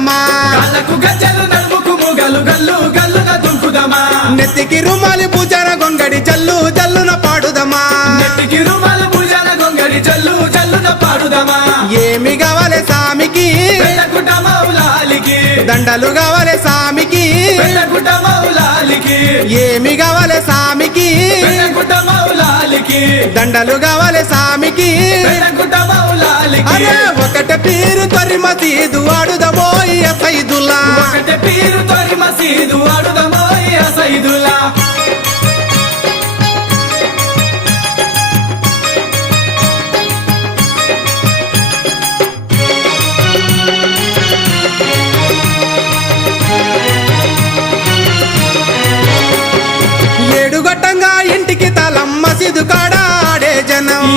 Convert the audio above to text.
పాడుదమా కాళ్ళకు గజ్జలు నడుముకు మూగలు గల్లు గల్లున దుంకుదమా నెత్తికి రుమాలి పూజార గొంగడి జల్లు జల్లున పాడుదమా నెత్తికి రుమాలు పూజన గొంగడి జల్లు జల్లున పాడుదమా ఏమి కావాలి సామికి పెళ్ళగుట మౌలాలికి దండలు కావాలి సామికి పెళ్ళగుట మౌలాలికి ఏమి కావాలి సామికి పెళ్ళగుట మౌలాలికి దండలు కావాలి సామికి పెళ్ళగుట మౌలాలికి అరే ఒకట పీరు తొరి మసీదు ఆడుదమో సైదుల్లా ఒకటే పీరు తొరి మసీదు